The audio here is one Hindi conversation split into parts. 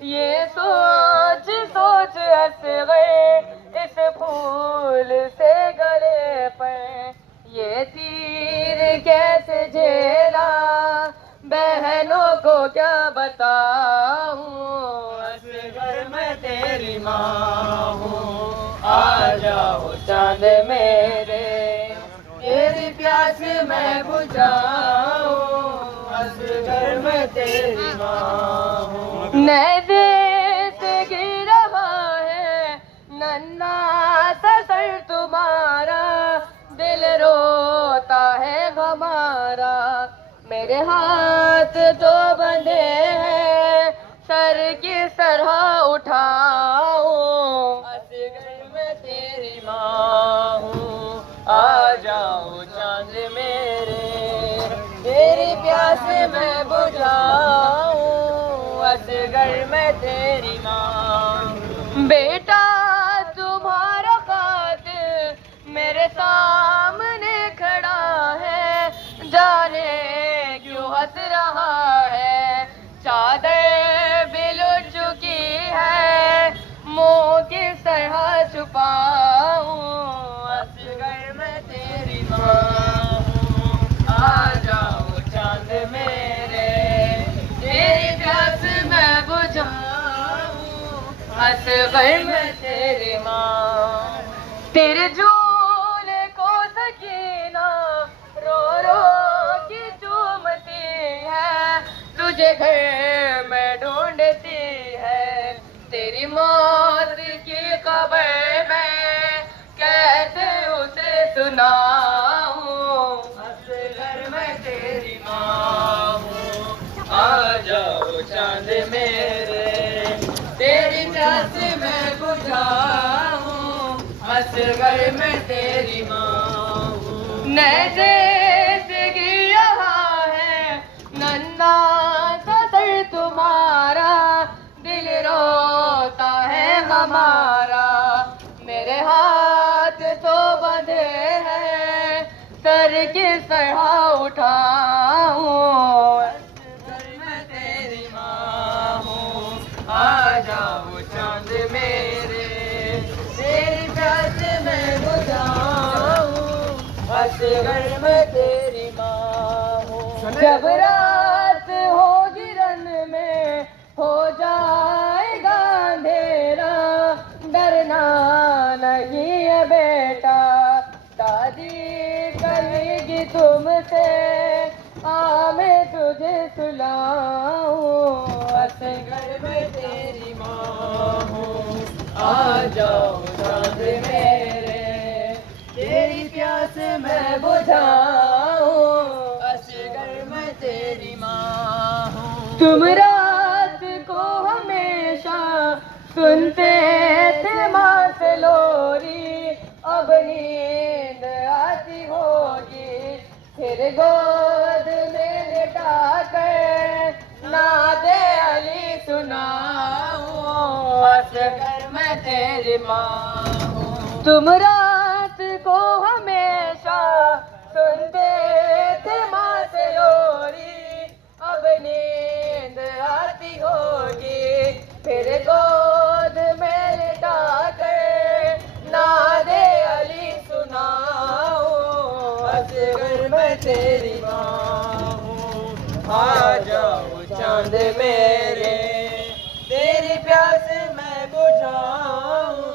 ये सोच सोच हंस गए इस फूल से गले पर, ये तीर कैसे झेला बहनों को क्या बताऊं। असगर मैं तेरी माँ हूँ, आ जाओ चांद मेरे, तेरी प्यास मैं बुझाऊं। असगर मैं तेरी माँ हूँ। नैने से गिर रहा है नन्ना सा सर तुम्हारा, दिल रोता है हमारा। मेरे हाथ तो बंधे हैं, सर की तरह उठाओ। असगर मैं तेरी माँ हूँ, आ जाओ चांद मेरे, तेरी प्यास मैं बुझाऊं। असगर मैं तेरी माँ हूँ। बेटा तुम्हारा कातिल मेरे सामने खड़ा है, जाने क्यों हंस रहा है। चादर भी लुट चुकी है, मुंह किस तरह छुपाऊं। असगर मैं तेरी माँ हूँ, आ जाओ चांद मेरे, तेरी प्यास मैं बुझाऊं। असगर मैं तेरी माँ। तेरे झूले को सकीना रो रो की चूमती है, तुझे घर में ढूंढती है। तेरी मौत की खबर मैं कैसे उसे सुनाऊं। असगर मैं तेरी माँ हूँ, आ जाओ चांद मेरे, तेरी प्यास मैं बुझाऊं। असगर मैं तेरी माँ हूँ। नैने से गिर रहा है नन्ना सा सर तुम्हारा, दिल रोता है हमारा। मेरे हाथ तो बंधे हैं, सर किस तरह उठाऊं। असगर मैं तेरी माँ हूँ, आ जाओ चांद मेरे, तेरी प्यास मैं बुझाऊं। असगर मैं तेरी माँ हूँ। जब रात होगी रन में हो जाएगा अंधेरा, डरना नहीं है बेटा, दादी कहेगी तुमसे, आ मैं तुझे सुलाऊं। असगर मैं तेरी माँ हूँ, आ जाओ चांद मेरे, तेरी प्यास मैं बुझाऊं। असगर मैं तेरी माँ हूँ। तुम रात को हमेशा सुनते थे माँ से लोरी, अब नींद आती होगी फिर गोद में लिटा कर नाते अली सुनाऊं। असगर मैं तेरी माँ हूँ। तुम रात को हमेशा सुनते थे माँ से लोरी, अब नींद आती होगी फिर गोद में लिटा कर नादे अली सुनाऊं। असगर मैं तेरी माँ हूँ, आ जाओ चांद मेरे, तेरी प्यास मैं बुझाऊं।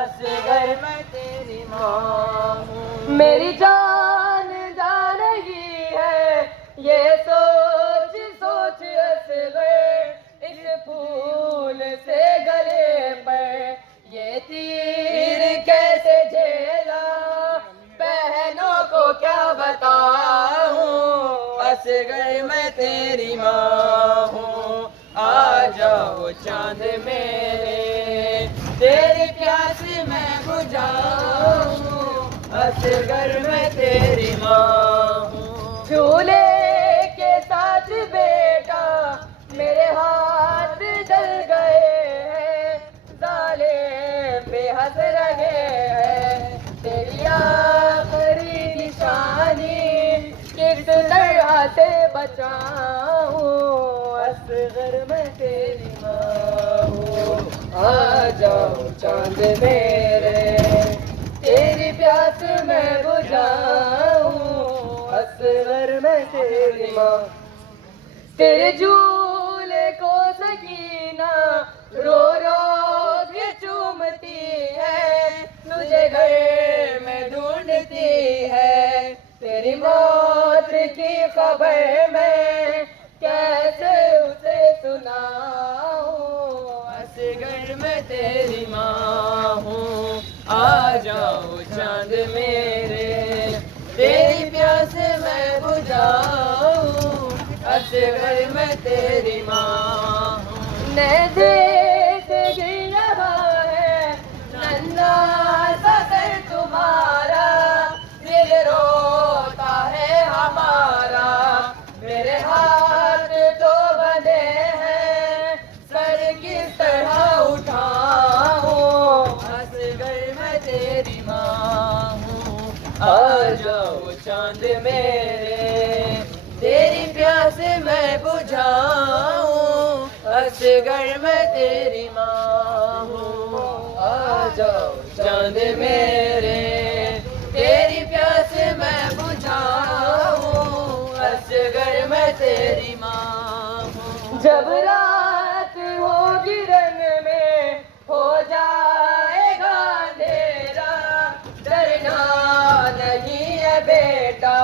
असगर मैं तेरी माँ हूँ। मेरी जान जा रही है ये सोच सोच असगर, इस फूल से गले पर ये तीर कैसे झेला बहनों को क्या बताऊं। असगर मैं तेरी माँ हूँ, आ जाओ चांद मेरे, तेरी प्यास मैं बुझाऊं। असगर मैं तेरी माँ हूँ। झूले के साथ बेटा मेरे हाथ जल गए हैं, जालिम बेहद रहे हैं। तेरी आखिरी निशानी किस तरह से बचाऊं। असगर मैं तेरी माँ आ जाओ चांद मेरे, तेरी प्यास मैं बुझाऊं, असगर मैं तेरी माँ। तेरे झूले को सकीना रो रो के चूमती है, तुझे घर में ढूंढती है। तेरी मौत की खबर मैं कैसे उसे सुनाऊं, असगर मैं तेरी माँ हूँ। आ जाओ चांद मेरे, तेरी प्यास मैं बुझाऊं, असगर मैं तेरी माँ हूँ। देश गिर रहा है नन्हा सा सर तुम्हारा, दिल रोता है हमारा। मेरे हाथ तो बंधे हैं, सर किस तरह उठाऊं, असगर मैं तेरी माँ हूँ। आ जाओ चांद मेरे, तेरी प्यास मैं बुझाऊं, असगर मैं तेरी माँ हूँ। आ जाओ चांद मेरे, तेरी प्यास मैं बुझाऊं, असगर मैं तेरी माँ हूँ। जब रात होगी रंग में हो जाएगा अंधेरा, डरना नहीं है बेटा,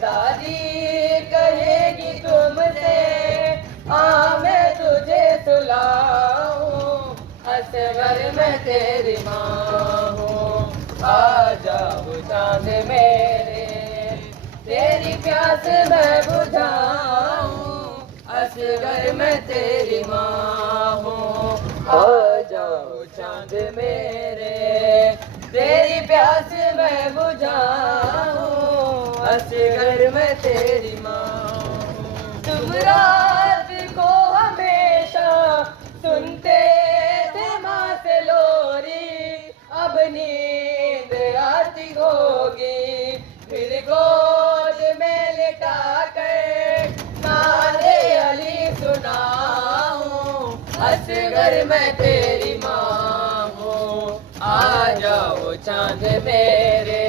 दादी कहेगी तुमसे, आ मैं तुझे सुलाऊं, असगर मैं तेरी माँ हूँ। आ जाओ चांद मेरे, तेरी प्यास मैं बुझाऊं, असगर मैं तेरी माँ हूँ। आ जाओ चांद मेरे, तेरी प्यास मैं बुझाऊं, असगर मैं तेरी माँ हूँ। तुम रात को हमेशा सुनते थे माँ से लोरी, अब नींद आती होगी फिर गोद में लिटा कर नारे अली सुनाऊं, असगर मैं तेरी माँ हूँ। आ जाओ चांद मेरे,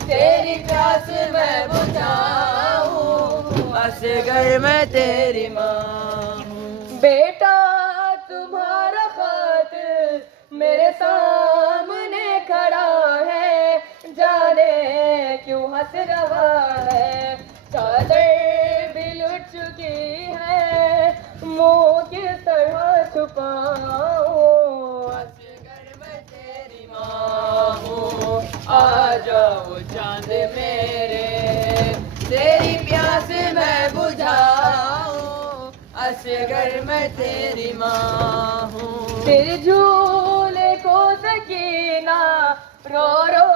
तेरी प्यास मैं बुझाऊं, असगर मैं तेरी माँ हूँ। बेटा तुम्हारा खत मेरे सामने खड़ा है, जाने क्यों हंस रहा है। चादर भी लुट चुकी है, मुँह किस तरह छुपाऊं, असगर मैं तेरी माँ हूँ। आ जाओ चांद मेरे, तेरी प्यास मैं बुझाऊं, असगर मैं तेरी माँ हूँ। तेरे झूले को सकीना रो रो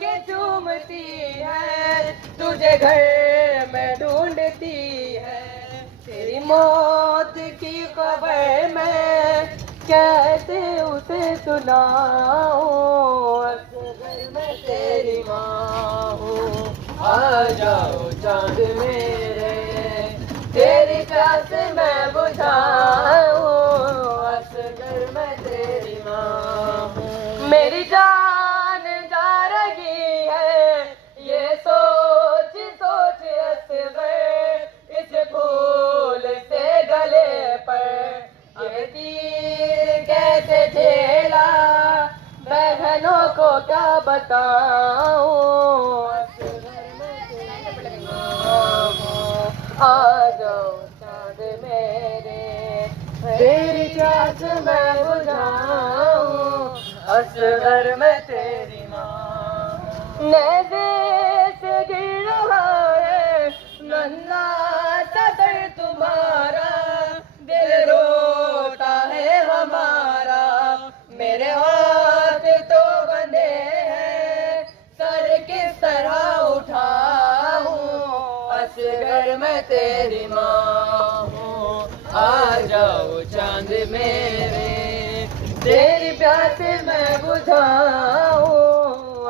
के चूमती है, तुझे घर में ढूंढती है। तेरी मौत की खबर मैं कैसे उसे सुनाऊं, असगर मैं तेरी माँ हूँ। आ जाओ चांद मेरे, तेरी प्यास मैं बुझाऊं, असगर मैं तेरी माँ हूँ। मेरी जान जा रही है ये सोच सोच असगर, इस फूल से गले पर ये तीर कैसे झेला, बहनों को क्या बताऊं, असगर मैं तेरी माँ हूँ। आ जाओ चांद मेरे, तेरी प्यास मैं बुझाऊं, असगर मैं तेरी माँ हूँ। नैज़े से गिर रहा है नन्हा सा सर तुम्हारा, दिल रोता है हमारा। मेरे हाथ तो बंधे हैं, सर किस तरह उठाऊं, असगर मैं तेरी माँ हूँ। आ जाओ चांद मेरे, तेरी प्यास मैं बुझाऊं,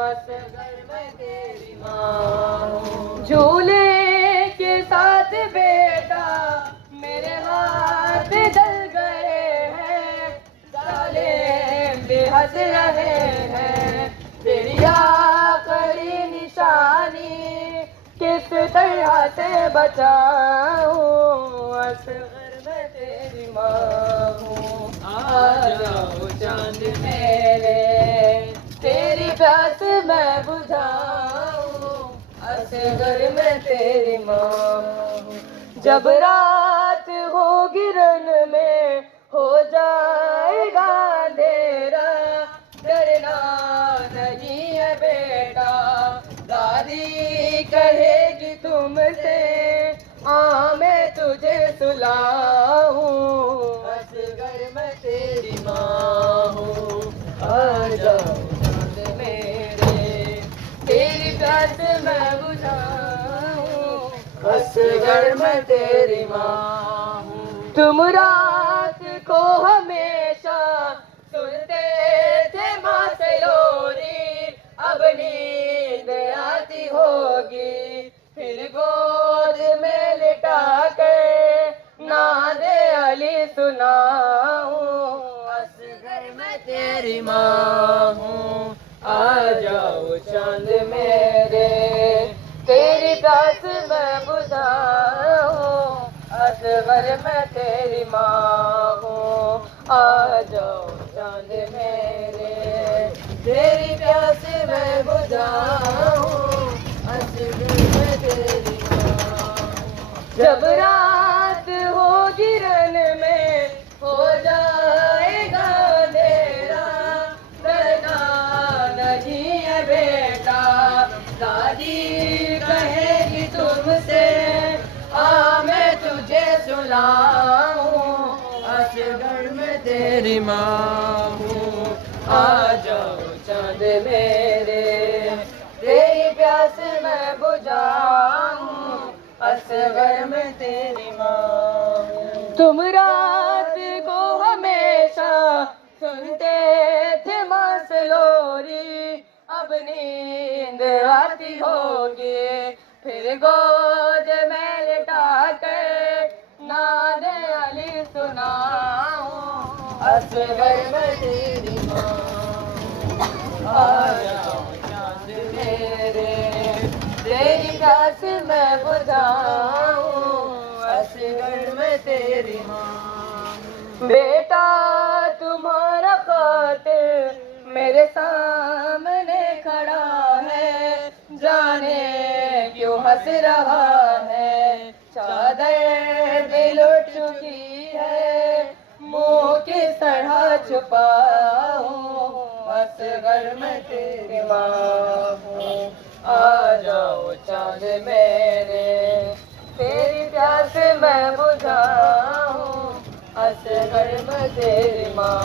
असगर मैं तेरी माँ हूँ। झूले के साथ बेटा मेरे हाथ जल गए हैं, हंस रहे हैं। तेरी आखिरी निशानी किस तरह से बचाऊं, असगर मैं तेरी माँ हूँ। आ जाओ चांद मेरे, तेरी प्यास मैं बुझाऊं, असगर मैं तेरी माँ हूँ। जब रात हो गिरन में हो जाएगा अंधेरा, डरना नहीं है बेटा, दादी कहेगी तुमसे, आ मैं तुझे सुलाऊं, असगर मैं तेरी माँ हूँ। आ जाओ चांद मेरे, तेरी प्यास मैं बुझाऊं, असगर मैं तेरी माँ हूँ। तुम रात को हमेशा सुनते थे माँ से लोरी, अब नींद आती होगी फिर गोद में लिटा के नादे अली सुनाऊं, असगर मैं तेरी माँ हूँ। आ जाओ चांद मेरे, तेरी प्यास मैं बुझाऊं, असगर मैं तेरी माँ हूँ। आ जाओ चांद मेरे, तेरी प्यास मैं बुझाऊं, असगर मैं तेरी माँ हूँ। जब रात हो गिरन में हो जाएगा अंधेरा, डरना नहीं है बेटा, दादी कहेगी तुमसे, आ मैं तुझे सुलाऊं, असगर मैं तेरी माँ हूँ। आ जाओ चांद मेरे, तेरी प्यास मैं बुझाऊं, असगर मैं तेरी माँ हूँ। तुम रात को हमेशा सुनते थे माँ से लोरी, अब नींद आती होगी फिर गोद में लिटा के नादे अली सुनाऊं, असगर मैं तेरी माँ हूँ। आ जाओ चांद मेरे, तेरी प्यास मैं बुझाऊं, असगर मैं तेरी माँ हूँ। बेटा तुम्हारा खातिर मेरे सामने खड़ा है, जाने क्यों हंस रहा है, चादर भी लुट चुकी है, मुंह किस तरह छुपाऊं, असगर मैं तेरी माँ हूँ। आ जाओ चांद मेरे, तेरी प्यास मैं बुझाऊं, असगर मैं तेरी माँ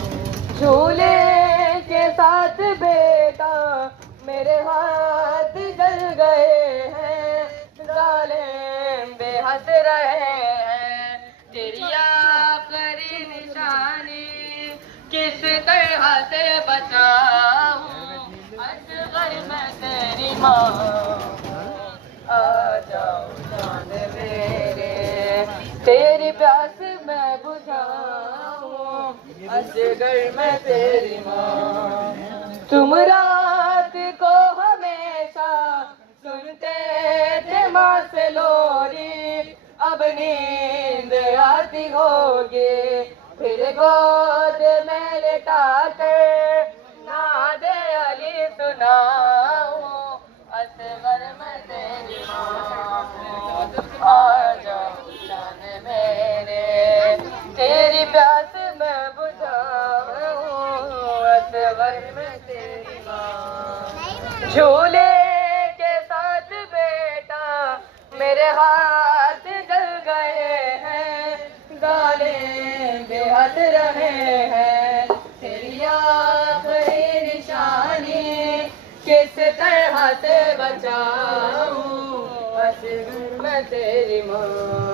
हूँ। झूले के साथ बेटा मेरे हाथ जल गए हैं, जालिम बेहद रहे हैं, तेरी आखिरी निशानी किस तरह से बचाऊं, असगर मैं तेरी माँ हूँ। आ जाओ चांद मेरे, तेरी प्यास मैं बुझाऊं, असगर मैं तेरी माँ हूँ। तुम रात को हमेशा सुनते थे माँ से लोरी, अब नींद आती होगी फिर गोद में लिटा के नादे अली सुनाऊं, असगर मैं तेरी माँ हूँ। आ जाओ चांद मेरे, तेरी प्यास मैं बुझाऊं, असगर मैं तेरी माँ। झूले के साथ बेटा मेरे हाथ जल गए हैं, गाले बेहद रहे हैं, तेरी आखिरी निशानी किस तरह से बचाऊं, असगर मैं तेरी माँ।